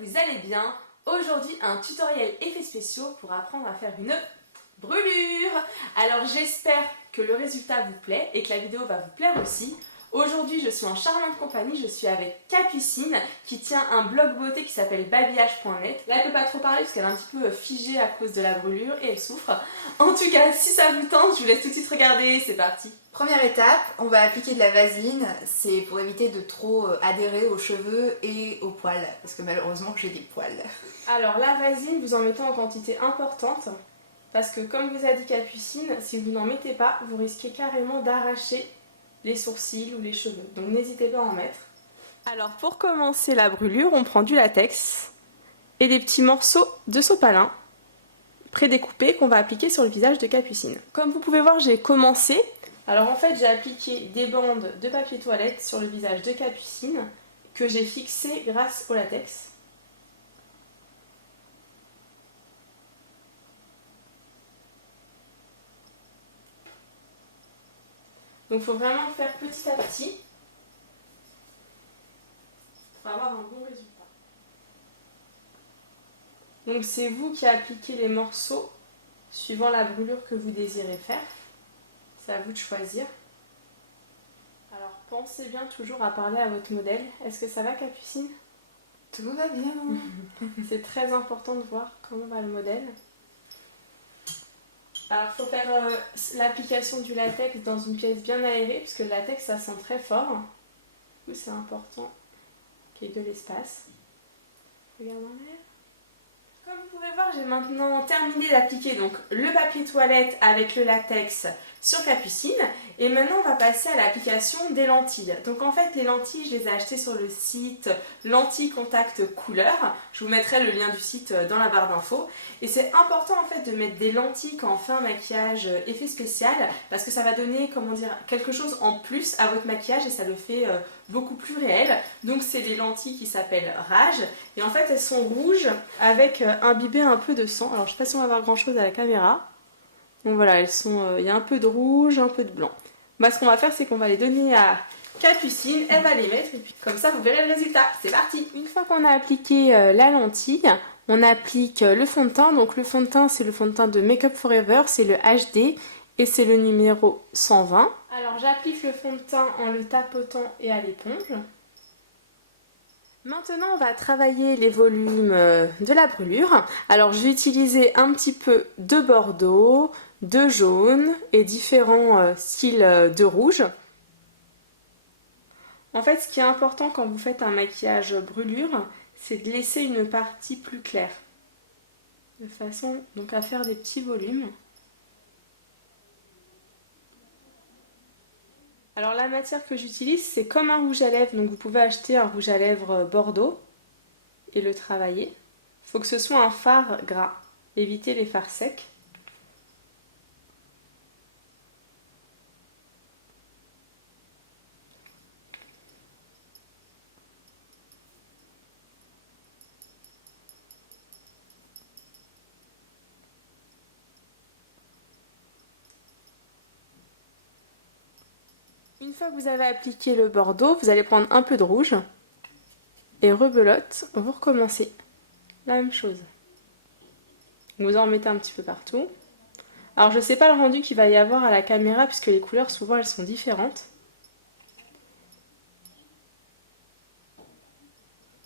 vous allez bien. Aujourd'hui, un tutoriel effets spéciaux pour apprendre à faire une brûlure. Alors j'espère que le résultat vous plaît et que la vidéo va vous plaire aussi. Aujourd'hui, je suis en charmante compagnie, je suis avec Capucine qui tient un blog beauté qui s'appelle babillage.net. Là, elle peut pas trop parler parce qu'elle est un petit peu figée à cause de la brûlure et elle souffre. En tout cas, si ça vous tente, je vous laisse tout de suite regarder, c'est parti. Première étape, on va appliquer de la vaseline, c'est pour éviter de trop adhérer aux cheveux et aux poils, parce que malheureusement j'ai des poils. Alors la vaseline, vous en mettez en quantité importante, parce que comme vous a dit Capucine, si vous n'en mettez pas, vous risquez carrément d'arracher les sourcils ou les cheveux. Donc n'hésitez pas à en mettre. Alors pour commencer la brûlure, on prend du latex et des petits morceaux de sopalin prédécoupés qu'on va appliquer sur le visage de Capucine. Comme vous pouvez voir, j'ai commencé. Alors en fait, j'ai appliqué des bandes de papier toilette sur le visage de Capucine que j'ai fixé grâce au latex. Donc il faut vraiment le faire petit à petit pour avoir un bon résultat. Donc c'est vous qui appliquez les morceaux suivant la brûlure que vous désirez faire. C'est à vous de choisir. Alors pensez bien toujours à parler à votre modèle. Est-ce que ça va, Capucine? Tout va bien. C'est très important de voir comment va le modèle. Alors il faut faire l'application du latex dans une pièce bien aérée puisque le latex ça sent très fort. Du coup c'est important qu'il y ait de l'espace. Regarde en l'air. Comme vous pouvez voir, j'ai maintenant terminé d'appliquer donc le papier toilette avec le latex sur Capucine et maintenant on va passer à l'application des lentilles. Donc en fait les lentilles je les ai achetées sur le site Lentilles Contact Couleur. Je vous mettrai le lien du site dans la barre d'infos et c'est important en fait de mettre des lentilles quand on fait un maquillage effet spécial parce que ça va donner comment dire quelque chose en plus à votre maquillage et ça le fait beaucoup plus réel. Donc c'est des lentilles qui s'appellent Rage et en fait elles sont rouges avec imbibé un peu de sang. Alors je ne sais pas si on va voir grand chose à la caméra. Donc voilà, elles sont, il y a un peu de rouge, un peu de blanc. Bah, ce qu'on va faire, c'est qu'on va les donner à Capucine, elle va les mettre et puis comme ça vous verrez le résultat. C'est parti. Une fois qu'on a appliqué la lentille, on applique le fond de teint. Donc le fond de teint, c'est le fond de teint de Make Up Forever, c'est le HD et c'est le numéro 120. Alors j'applique le fond de teint en le tapotant et à l'éponge. Maintenant, on va travailler les volumes de la brûlure. Alors, je vais utiliser un petit peu de bordeaux, de jaune et différents styles de rouge. En fait, ce qui est important quand vous faites un maquillage brûlure, c'est de laisser une partie plus claire. De façon donc à faire des petits volumes. Alors la matière que j'utilise, c'est comme un rouge à lèvres, donc vous pouvez acheter un rouge à lèvres bordeaux et le travailler. Il faut que ce soit un fard gras, évitez les fards secs. Une fois que vous avez appliqué le bordeaux, vous allez prendre un peu de rouge et rebelote, vous recommencez la même chose. Vous en mettez un petit peu partout. Alors je ne sais pas le rendu qu'il va y avoir à la caméra puisque les couleurs souvent elles sont différentes.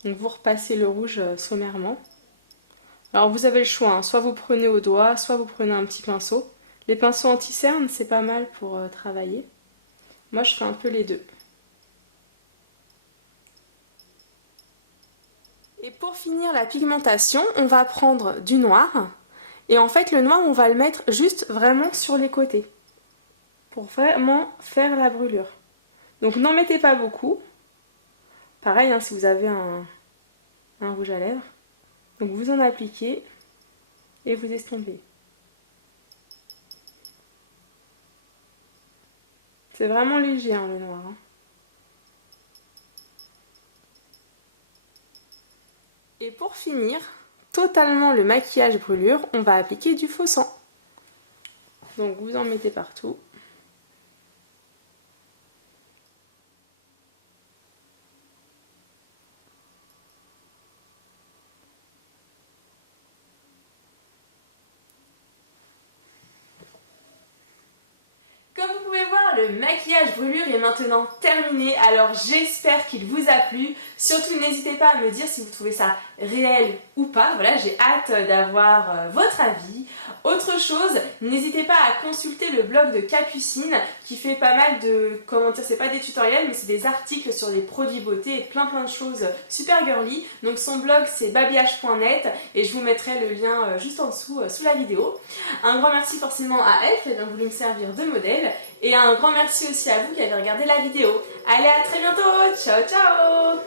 Donc vous repassez le rouge sommairement. Alors vous avez le choix, hein. Soit vous prenez au doigt, soit vous prenez un petit pinceau. Les pinceaux anti-cerne c'est pas mal pour travailler. Moi je fais un peu les deux. Et pour finir la pigmentation, on va prendre du noir. Et en fait le noir on va le mettre juste vraiment sur les côtés. Pour vraiment faire la brûlure. Donc n'en mettez pas beaucoup. Pareil hein, si vous avez un rouge à lèvres. Donc vous en appliquez et vous estompez. C'est vraiment léger hein, le noir. Hein. Et pour finir, totalement le maquillage brûlure, on va appliquer du faux sang. Donc vous en mettez partout. le maquillage brûlure est maintenant terminé, alors j'espère qu'il vous a plu. Surtout n'hésitez pas à me dire si vous trouvez ça réel ou pas, voilà, j'ai hâte d'avoir votre avis. Autre chose, n'hésitez pas à consulter le blog de Capucine qui fait pas mal de, comment dire, c'est pas des tutoriels mais c'est des articles sur les produits beauté et plein de choses super girly. Donc son blog c'est babillage.net et je vous mettrai le lien juste en dessous sous la vidéo. Un grand merci forcément à elle qui a voulu me servir de modèle et un grand merci aussi à vous qui avez regardé la vidéo. Allez, à très bientôt, ciao ciao.